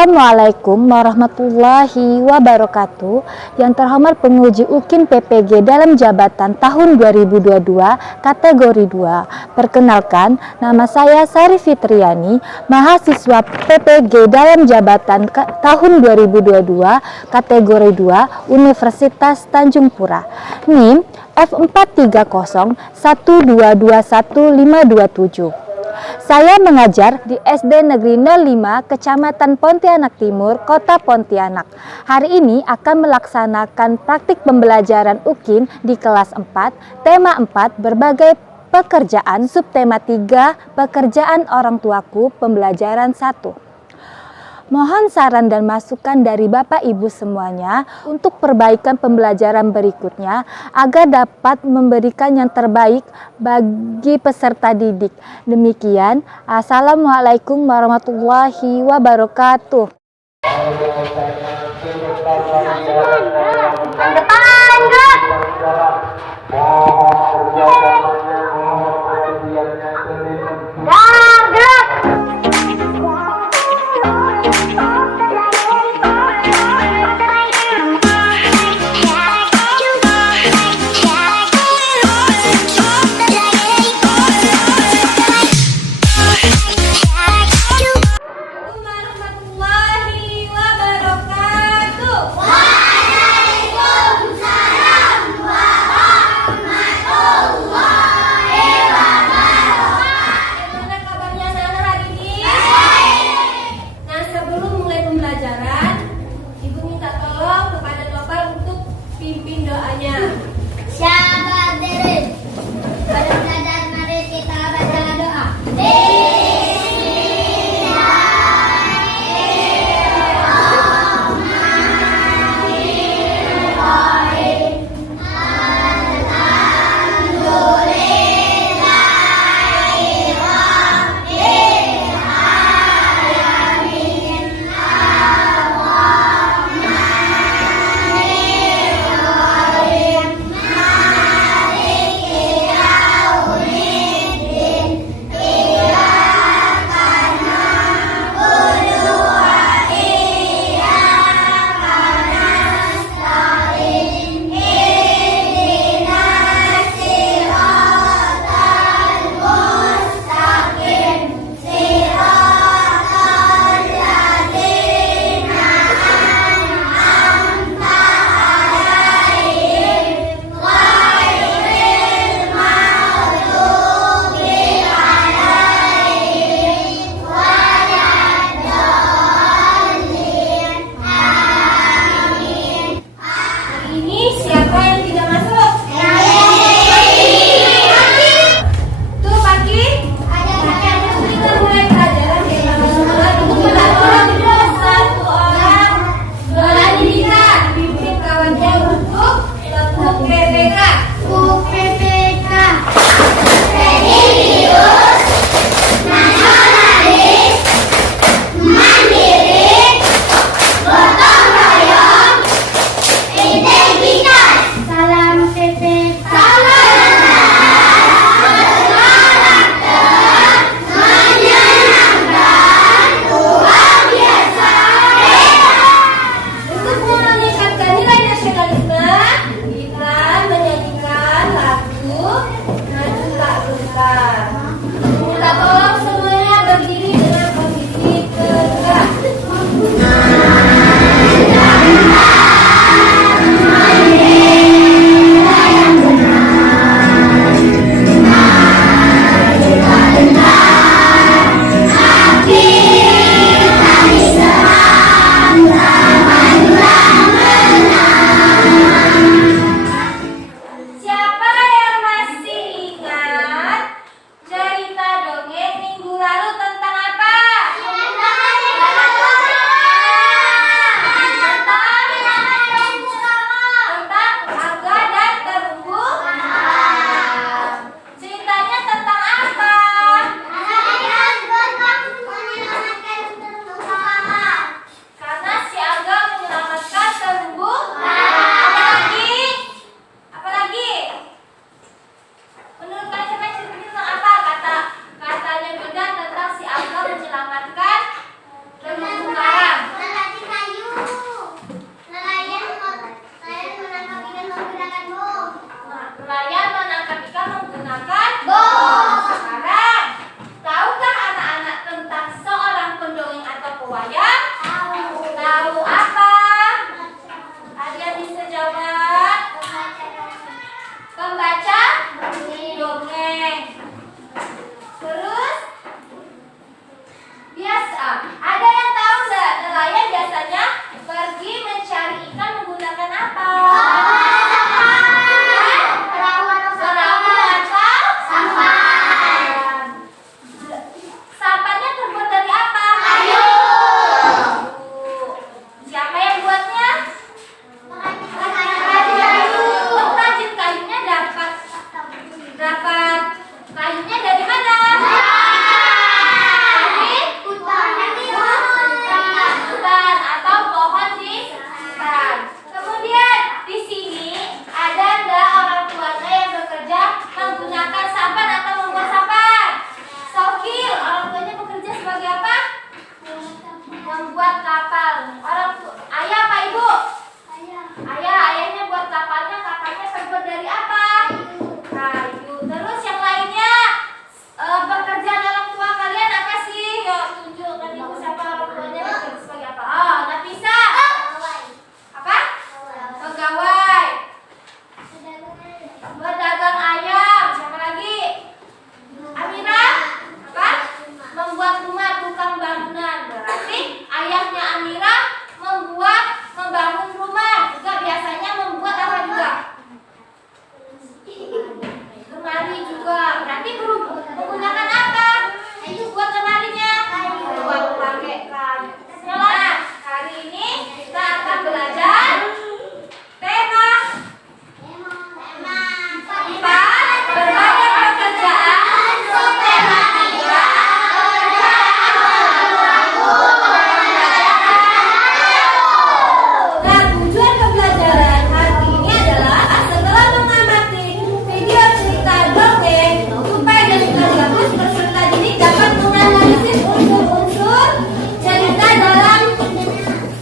Assalamualaikum warahmatullahi wabarakatuh. Yang terhormat penguji UKIN PPG dalam jabatan tahun 2022 kategori 2. Perkenalkan, nama saya Sari Fitriani, mahasiswa PPG dalam jabatan tahun 2022 kategori 2 Universitas Tanjung Pura. NIM F43012215527. Saya mengajar di SD Negeri 05 Kecamatan Pontianak Timur, Kota Pontianak. Hari ini akan melaksanakan praktik pembelajaran UKIN di kelas 4, tema 4, berbagai pekerjaan, subtema 3, pekerjaan orang tuaku, pembelajaran 1. Mohon saran dan masukan dari Bapak Ibu semuanya untuk perbaikan pembelajaran berikutnya agar dapat memberikan yang terbaik bagi peserta didik. Demikian, Assalamualaikum warahmatullahi wabarakatuh. Pimpin doanya. Syahadat diri. Pada belajar mari kita baca doa. Bismillahirrahmanirrahim. Alhamdulillahirrahmanirrahim.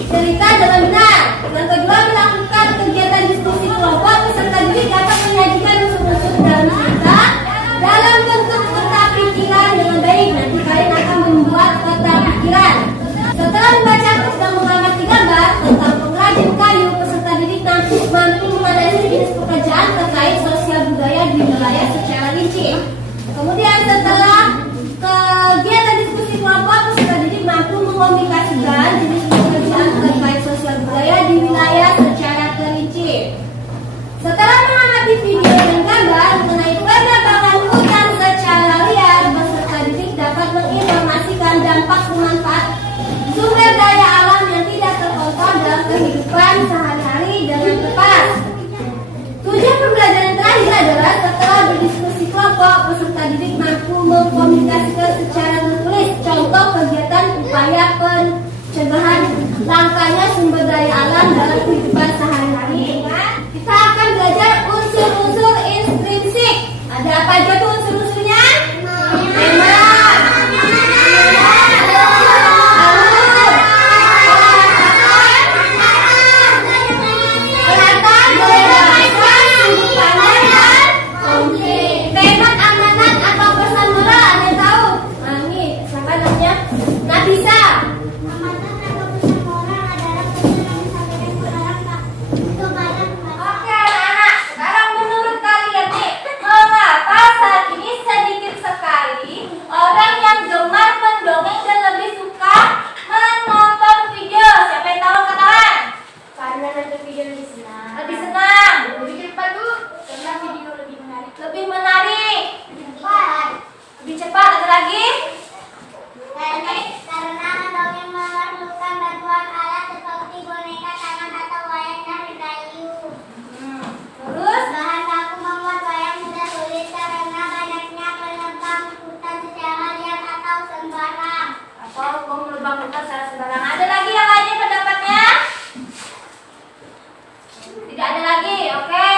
cerita dengan benar. Yang kedua, melakukan kegiatan diskusi kelompok. Peserta didik dapat menyajikan unsur-unsur dalam cerita dalam bentuk peta pikiran dengan baik. Nanti kalian akan membuat peta pikiran. Setelah membaca dan mengamati gambar tentang pengrajin kayu, peserta didik nanti mampu menganalisis jenis pekerjaan terkait sosial budaya di wilayah secara rinci. Kemudian setelah kegiatan diskusi kelompok, peserta didik mampu mengkomunikasikan jenis pekerjaan terkait sosial budaya di wilayah secara terinci. Setelah mengamati video dan gambar mengenai penebangan hutan secara liar, peserta didik dapat menginformasikan dampak bermanfaat sumber daya alam yang tidak terkontrol dalam kehidupan sehari-hari dengan tepat. Tujuan pembelajaran terakhir adalah setelah berdiskusi kelompok, peserta didik mampu mengkomunikasikan secara tertulis contoh kegiatan upaya pencegahan langkanya sumber daya alam dalam kehidupan sehari-hari. Kita akan belajar unsur-unsur intrinsik. Ada apa aja tuh unsur-unsurnya? Memang. Ada lagi yang lainnya pendapatnya? Tidak ada lagi, oke.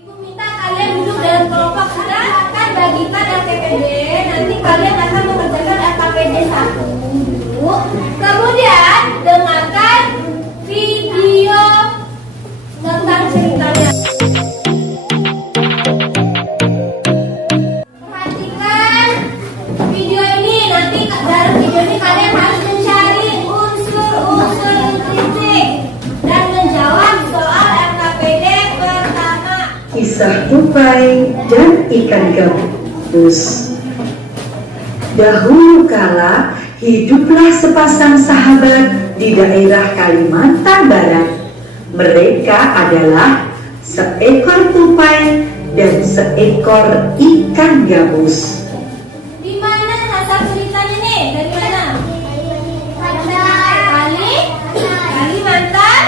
Ibu minta kalian duduk dalam kelompok. Sudah akan bagikan LKPD. Nanti kalian akan mengerjakan LKPD 1 dulu. Kemudian dengarkan video tentang ceritanya. Perhatikan video ini. Nanti dalam video ini kalian harus mencari unsur-unsur intrinsik dan menjawab soal LKPD pertama. Kisah tupai dan ikan gabus. Dahulu kala hiduplah sepasang sahabat di daerah Kalimantan Barat. Mereka adalah seekor tupai dan seekor ikan gabus. Di mana asal ceritanya nih? Dari mana? Kalimantan.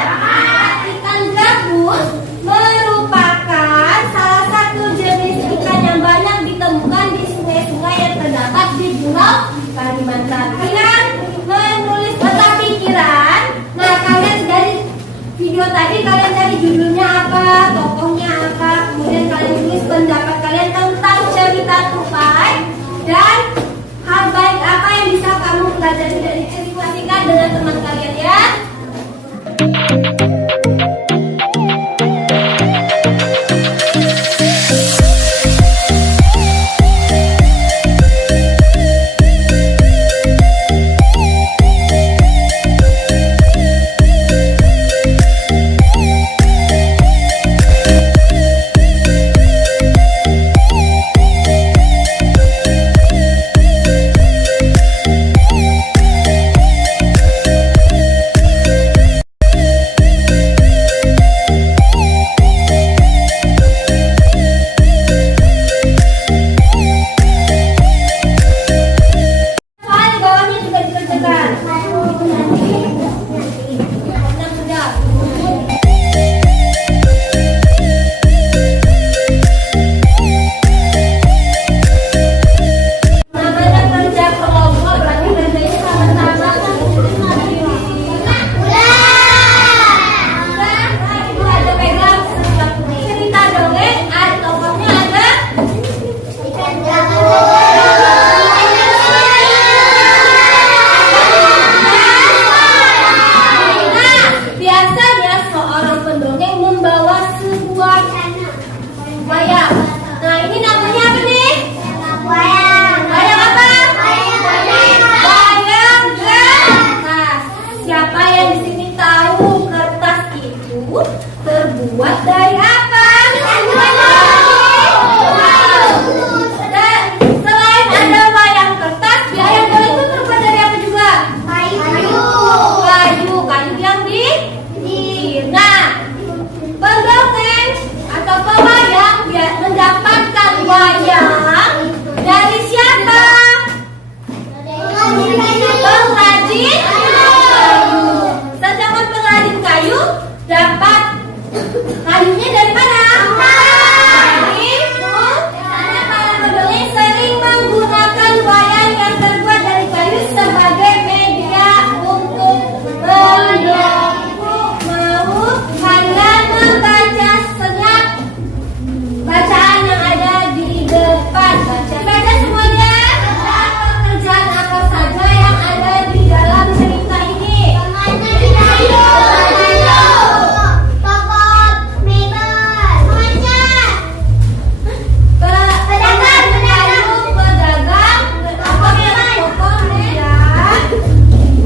Ikan gabus merupakan salah satu jenis ikan yang banyak ditemukan di sungai-sungai yang terdapat di Pulau Kalimantan. Kalian menulis peta pikiran. Nah, kalian dari video tadi kalian cari judulnya apa, tokohnya apa, kemudian kalian tulis pendapat kalian tentang cerita tupai dan hal baik apa yang bisa kamu pelajari dari cerita singkat dengan teman kalian ya. dapat kayunya dari mana? Dari karena para pembeli sering menggunakan wayang yang terbuat dari kayu sebagai media untuk mendongkrak. Mau kalian membaca senyap bacaan yang ada di depan. Baca semuanya. Pekerjaan apa saja yang ada di dalam cerita ini?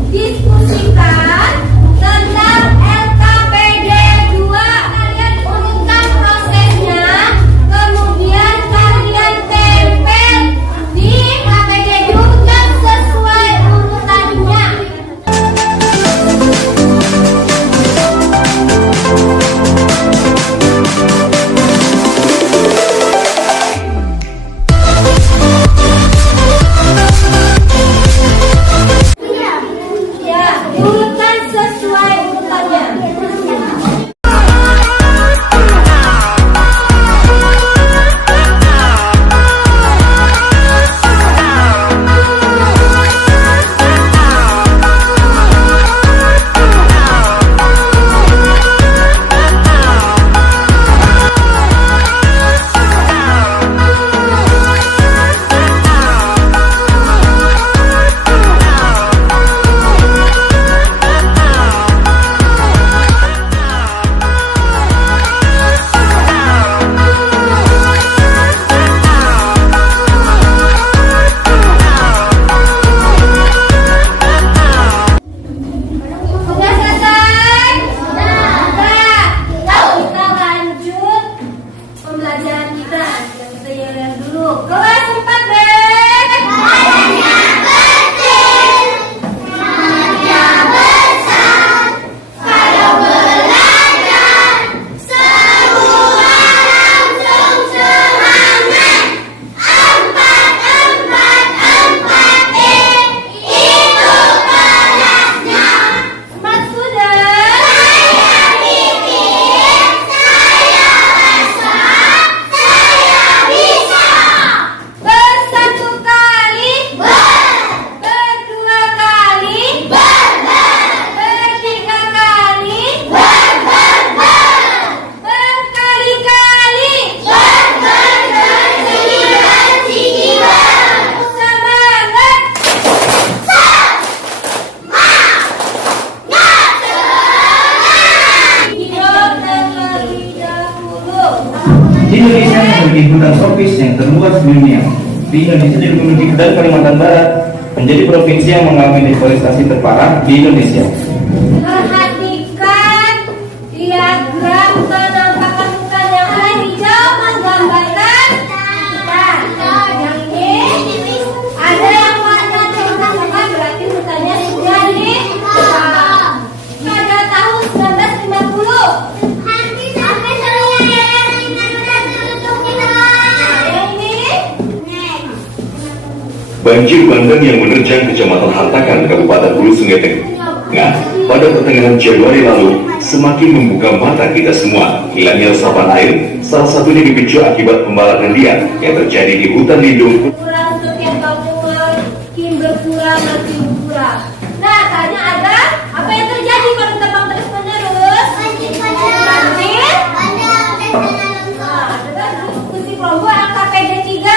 Diskusikan tentang LKPD 2. Kalian urutkan prosesnya, kemudian kalian tempel di KPD juga sesuai urutannya. Ya, urutkan sesuai urutannya. Sudah selesai? Sudah. Kita lanjut pembelajaran kita. Yang kita lihat dulu. Kelas 4 B. Badannya kecil, hatinya besar. Kalau belajar semua langsung semangat. 4 itu kelasnya. Smart student. Saya pikir, saya rasa, saya bisa. Bersatu kali, berdua kali, bertiga kali, berkali-kali, semangat. Video terlebih dahulu. Indonesia memiliki hutan tropis yang terluas di dunia. Di Indonesia juga memiliki dan Kalimantan Barat menjadi provinsi yang mengalami deforestasi terparah di Indonesia. Perhatikan diagram penampakan hutan yang ada hijau menggambarkan hutan. Yang ini ada yang warna coklat berarti hutannya sudah ditebang. Pada tahun 1950. Banjir bandang yang menerjang Kecamatan Hartakan, Kabupaten Hulu Sungai Tengah pada pertengahan Januari lalu semakin membuka mata kita semua. Hilangnya resapan air salah satunya dipicu akibat pembalakan liar yang terjadi di hutan lindung. Kurang setiap bangunan, kim berkurang nanti berkurang. Nah, tanya ada apa yang terjadi kalau tebang terus menerus? Banjir. Nah, ada diskusi kelompok LKPD 3.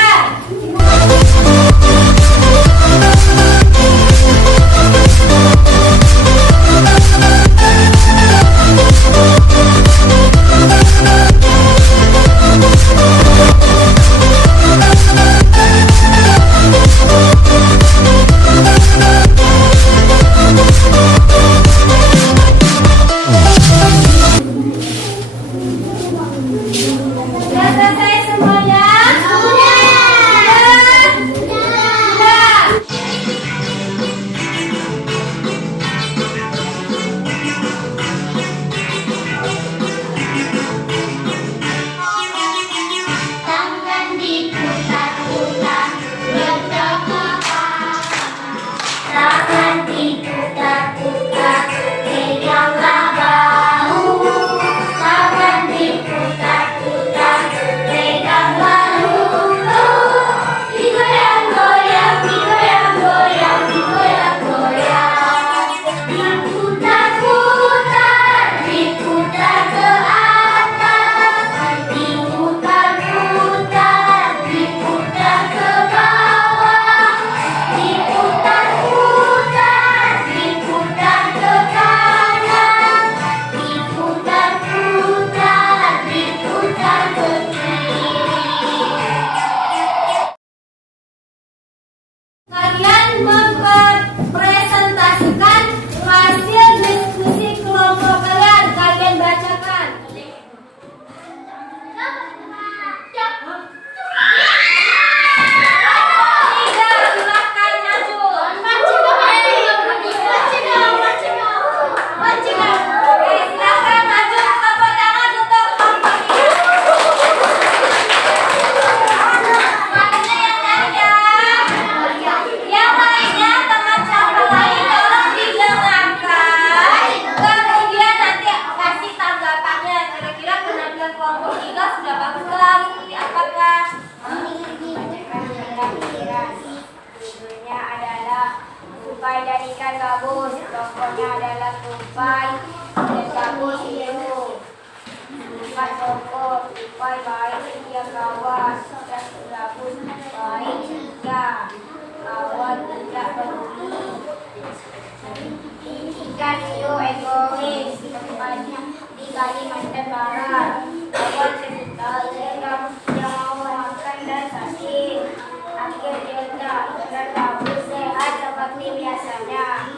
Kalimantan Barat. Awal cerita yang mau makan dan sakit. Akhir cerita berlaku sehat seperti biasanya.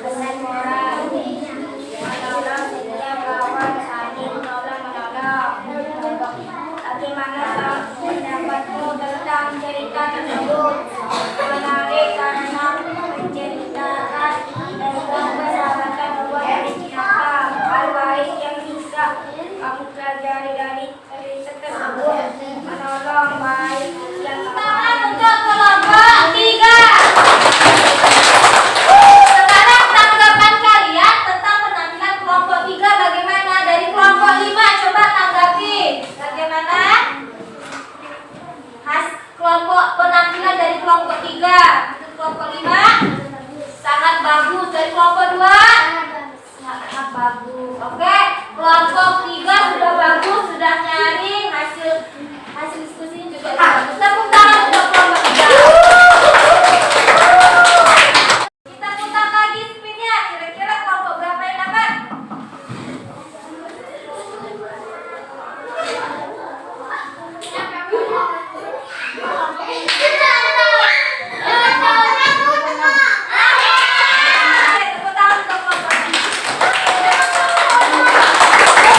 Pesan moral, menolong setiap kawan, saling menolong. Bagaimana pendapatmu tentang cerita tersebut? Menarik karena menceritakan tentang persahabatan dua dari nyata. Hal baik yang bisa kamu pelajari dari cerita tersebut. Menolong baik yang untuk kelompok 3. Sekarang tanggapan kalian tentang penampilan kelompok 3 bagaimana? Dari kelompok 5 coba tanggapi. Bagaimana? Kelompok penampilan dari kelompok 3. Kelompok 5 sangat bagus. Dari kelompok 2 sangat bagus. Oke, kelompok 3 sudah bagus, sudah nyaring, hasil diskusinya juga bagus. Tepuk tangan untuk kelompok 3. Kita putar lagi spinnya. Kira-kira kelompok berapa yang dapat? Tepuk tangan untuk kelompok 3.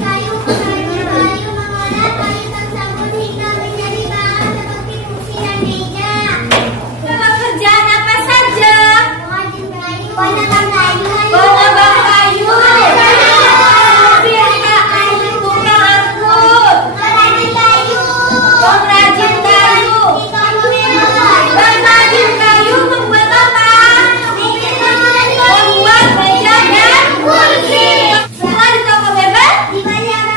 kayu, mengerja kayu, mengolah kayu tersebut hingga menjadi bahan seperti kursi dan meja. Pekerjaan apa saja? Mengerja kayu, menebang kayu, menebang kayu, tukang angkut, pengrajin kayu, pengrajin kayu, pengrajin kayu membuat apa? Membuat meja dan kursi. Setelah di toko bebek, dibayar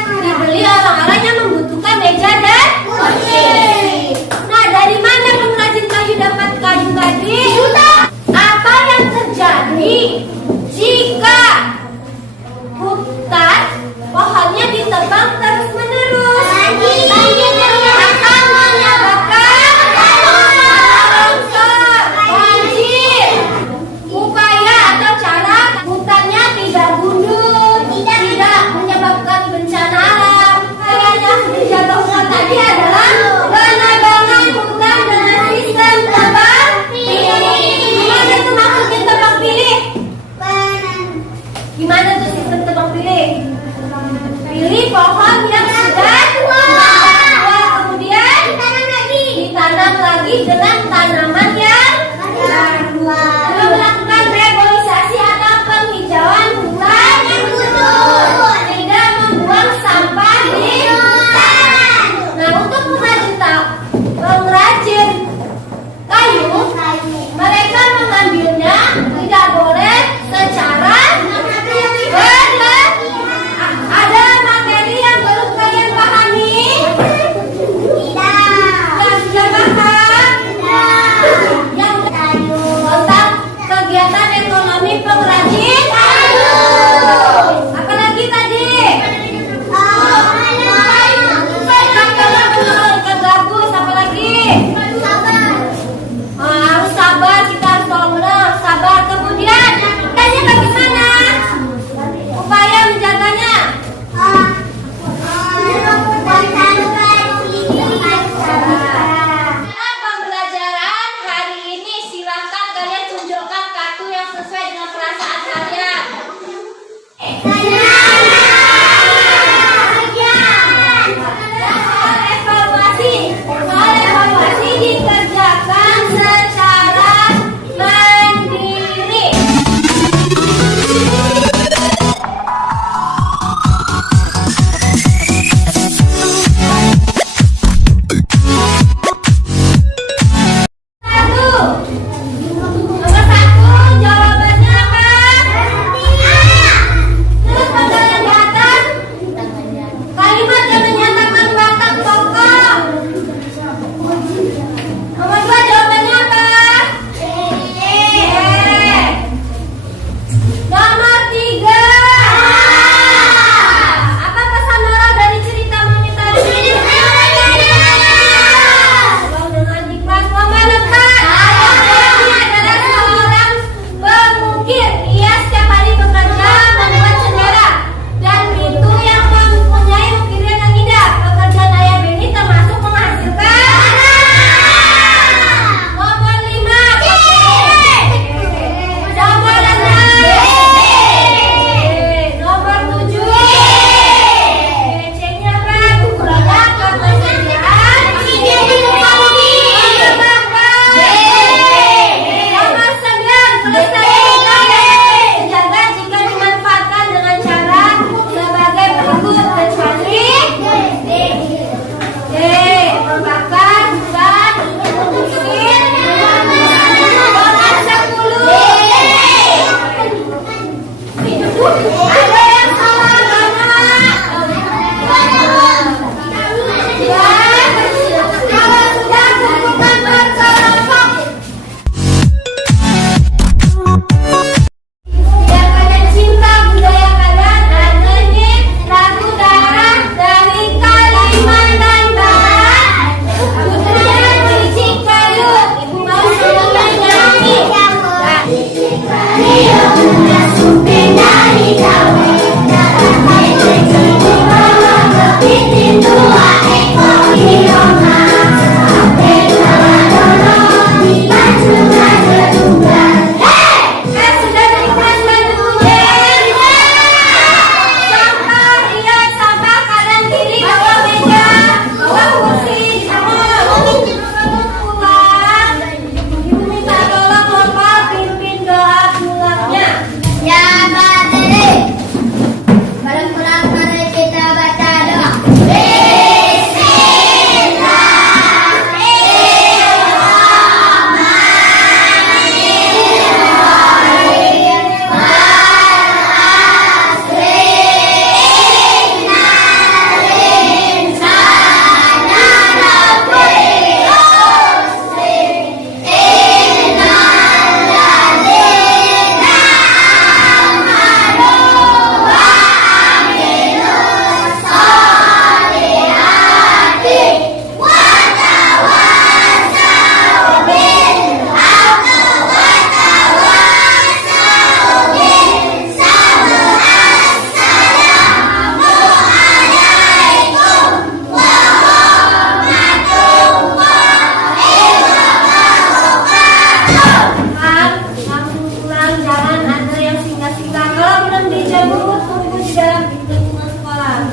Bu, tunggu di dalam pintu sekolah.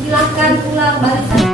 Silakan pulang balik.